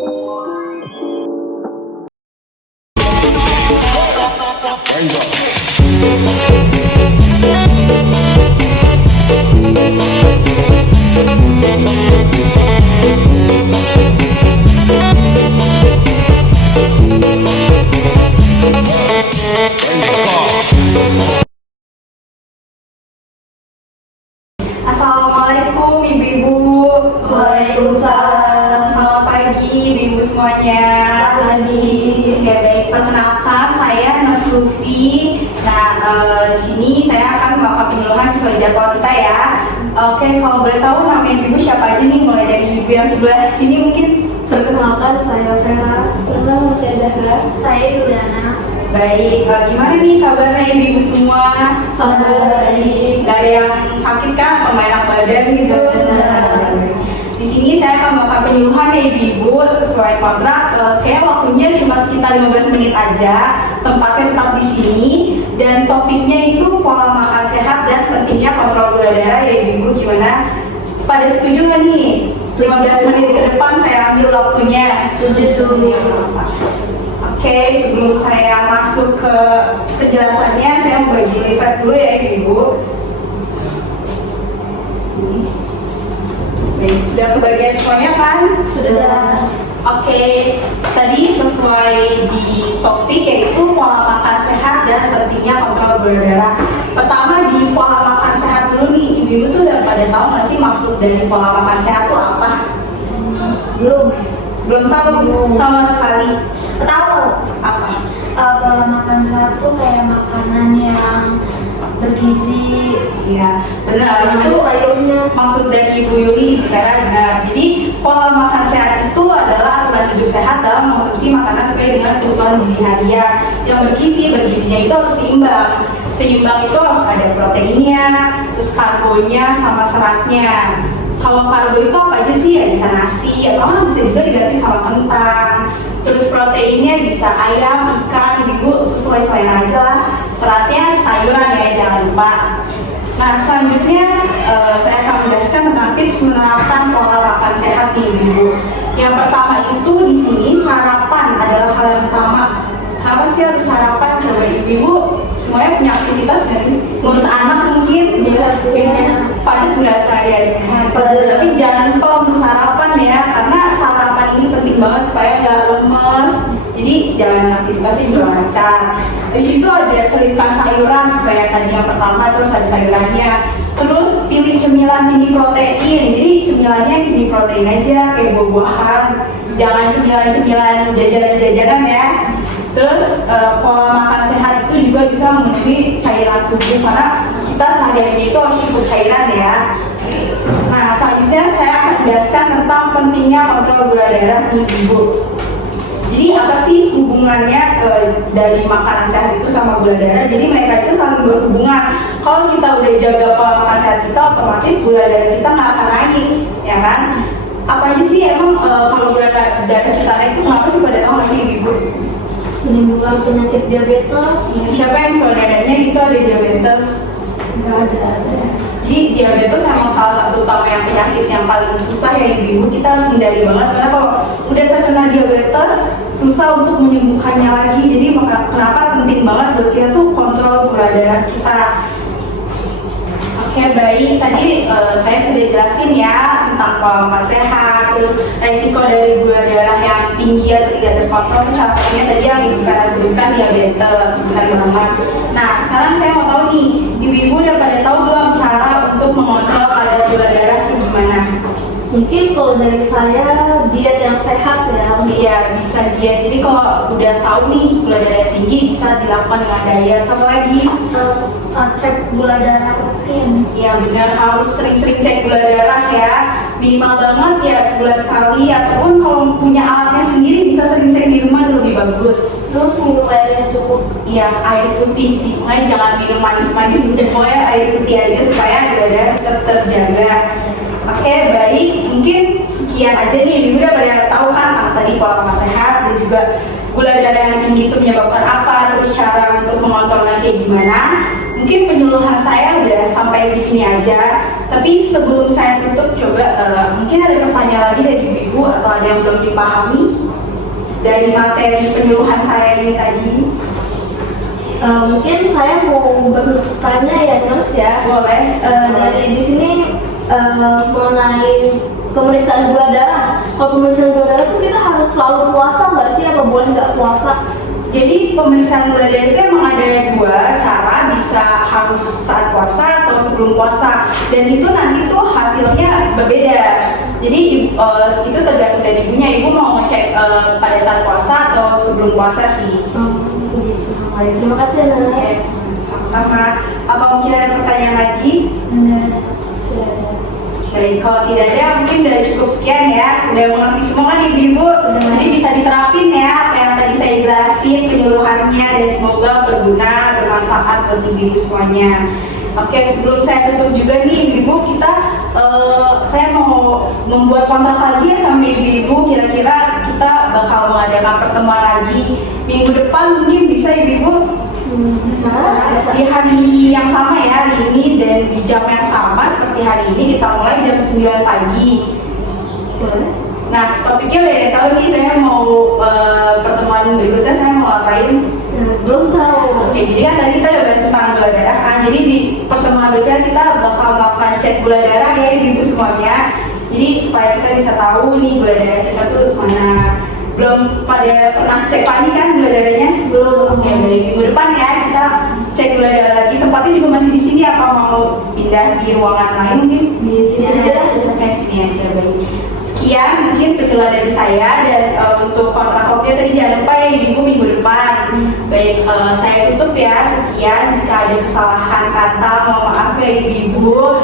Assalamualaikum Ibu-Ibu. Waalaikumsalam. Selamat pagi Ibu-Ibu semuanya. Selamat pagi. Oke, baik, perkenalkan saya Nurse Lufi. Nah, di sini saya akan melakukan penyuluhan sesuai jadwal kita ya. Oke, kalau boleh tahu nama Ibu siapa aja nih, mulai dari Ibu yang sebelah sini mungkin. Perkenalkan, saya Vera. Perkenalkan, saya Zahra. Saya Yuliana. Baik, gimana nih kabarnya Ibu semua? Baik. Gak ada yang sakit kan, atau enak badan gitu? Di sini saya akan melakukan penyuluhan ya Ibu sesuai kontrak. Kayak waktunya cuma sekitar 15 menit aja. Tempatnya tetap di sini dan topiknya itu pola makan sehat dan pentingnya kontrol gula darah ya Ibu. Gimana? Pada setuju nggak nih? 15 menit ke depan saya ambil waktunya. Setuju. Oke, sebelum saya masuk ke penjelasannya, saya mau bagi lipat dulu ya Ibu. Baik, sudah kebagian semuanya kan? Sudah. Oke, tadi sesuai di topik yaitu pola makan sehat dan pentingnya kontrol gula darah. Pertama di pola makan sehat dulu nih, Ibu tuh udah pada tahu nggak sih maksud dari pola makan sehat itu apa? Belum tahu sama sekali. Tahu. Apa? Pola makan sehat tuh kayak makanan yang bergizi. Iya, benar. Itu Itu sayurnya. maksud dari Ibu Yuli Vera benar. Jadi pola makan sehat itu adalah aturan hidup sehat dalam mengonsumsi makanan sesuai dengan kebutuhan gizi harian. Yang bergizinya itu harus seimbang. Seimbang itu harus ada proteinnya, terus karbonya sama seratnya. Kalau karbo itu apa aja sih? Ya bisa nasi, atau bisa juga diganti sama kentang. Terus proteinnya bisa ayam, ikan, Ibu sesuai selera aja lah. Seratnya sayuran ya, jangan lupa. Nah, selanjutnya saya akan menjelaskan tentang tips menerapkan pola makan sehat nih Ibu. Yang pertama itu di sini sarapan adalah hal yang utama. Kenapa sih harus sarapan? Coba Ibu semuanya punya aktivitas nggak sih? Ngurus anak mungkin? Iya, punya. Padat nggak sehari-harinya? Padat. Tapi jangan lupa untuk sarapan ya, karena sarapan ini penting banget supaya nggak lemes. Jadi jalan aktivitasnya juga lancar. Habis itu ada selipkan sayuran sesuai yang tadi yang pertama, terus ada sayurannya. Terus pilih cemilan tinggi protein. Jadi cemilannya tinggi protein aja kayak buah-buahan. Jangan cemilan-cemilan jajanan-jajanan ya. Terus pola makan sehat itu juga bisa memenuhi cairan tubuh karena kita sehari-harinya itu harus cukup cairan ya. Nah, selanjutnya saya akan menjelaskan tentang pentingnya kontrol gula darah nih Ibu. Jadi apa sih hubungannya dari makanan sehat itu sama gula darah? Jadi mereka itu saling berhubungan. Kalau kita udah jaga pola makan sehat kita, otomatis gula darah kita nggak akan naik, ya kan? Apa aja sih emang kalau gula darah kita naik itu kenapa sih, pada tahu nggak sih Ibu? Menimbulkan penyakit diabetes. Siapa yang saudaranya itu ada diabetes? Nggak ada. Jadi diabetes emang salah satu yang penyakit yang paling susah ya Ibu. Kita harus hindari banget karena kalau udah terkena diabetes susah untuk menyembuhkannya lagi. Jadi kenapa penting banget buat kita tuh kontrol gula darah kita. Oke, baik, tadi saya sudah jelasin ya tentang pola makan sehat, terus resiko dari gula darah yang tinggi atau tidak terkontrol. Contohnya tadi yang Ibu Vera sebutkan diabetes, benar banget. Nah, sekarang saya mau tahu nih, Ibu-ibu udah pada tahu belum cara untuk mengontrol kadar gula darah itu gimana? Mungkin kalau dari saya diet yang sehat ya. Iya, bisa diet. Jadi kalau udah tahu nih gula darah yang tinggi bisa dilakukan dengan diet. Satu lagi, Cek gula darah rutin. ya benar, harus sering-sering cek gula darah ya. Minimal banget ya sebulan sekali, ataupun kalau punya alatnya sendiri bisa sering cek di rumah, itu lebih bagus. Terus minum air yang cukup. Iya, air putih sih, makanya jangan minum manis-manis, pokoknya air putih aja supaya gula darah tetap terjaga. Oke, baik, mungkin sekian aja nih. Ibu udah pada tahu kan tadi pola makan sehat dan juga gula darah yang tinggi itu menyebabkan apa, terus cara untuk mengontrolnya kayak gimana. Mungkin mungkin penyuluhan saya udah sampai di sini aja. Tapi sebelum saya tutup, coba mungkin ada pertanyaan lagi dari ibu atau ada yang belum dipahami dari materi penyuluhan saya ini tadi. Mungkin saya mau bertanya ya Nurse ya. Boleh. Dari di sini mengenai pemeriksaan gula darah. Kalau pemeriksaan gula darah itu kita harus selalu puasa nggak sih? Apa boleh nggak puasa? Jadi pemeriksaan gula darah itu emang ada dua cara, bisa harus saat puasa atau sebelum puasa, dan itu nanti tuh hasilnya berbeda. Jadi itu tergantung dari ibunya, ibu mau ngecek pada saat puasa atau sebelum puasa sih. Gitu. Baik, terima kasih Nurse. Oke, sama-sama. Apa mungkin ada pertanyaan lagi? Baik, kalau tidak ada mungkin udah cukup sekian ya. Udah mengerti semua kan ibu-ibu? Jadi bisa diterapin ya apa yang tadi saya jelasin penyuluhannya, dan semoga berguna, bermanfaat buat ibu-ibu semuanya. Oke, sebelum saya tutup juga nih ibu-ibu, saya mau membuat kontrak lagi ya sama ibu-ibu. Kira-kira kita bakal mengadakan pertemuan lagi minggu depan, mungkin bisa ibu-ibu? Bisa. Di hari yang sama ya, hari ini, dan di jam yang sama seperti hari ini, kita mulai jam 9 pagi. Boleh. Nah, topiknya udah ada tahu nih, saya mau pertemuan berikutnya saya mau ngapain? Belum tahu. Oke, jadi kan tadi kita udah bahas tentang gula darah kan. Jadi di pertemuan berikutnya kita bakal melakukan cek gula darah ya ibu semuanya. Jadi supaya kita bisa tahu nih gula darah kita tuh mana. Belum pada pernah cek lagi kan gula darahnya? Belum. Ya, baik, minggu depan ya kita cek gula darah lagi. Tempatnya juga masih di sini, apa mau pindah di ruangan lain mungkin? Di sini aja. Oke, sini aja, baik. Sekian mungkin penjelasan dari saya, dan untuk kontrak kopi tadi jangan lupa ya ibu minggu depan. Baik, saya tutup ya. Sekian, jika ada kesalahan kata mohon maaf ya ibu.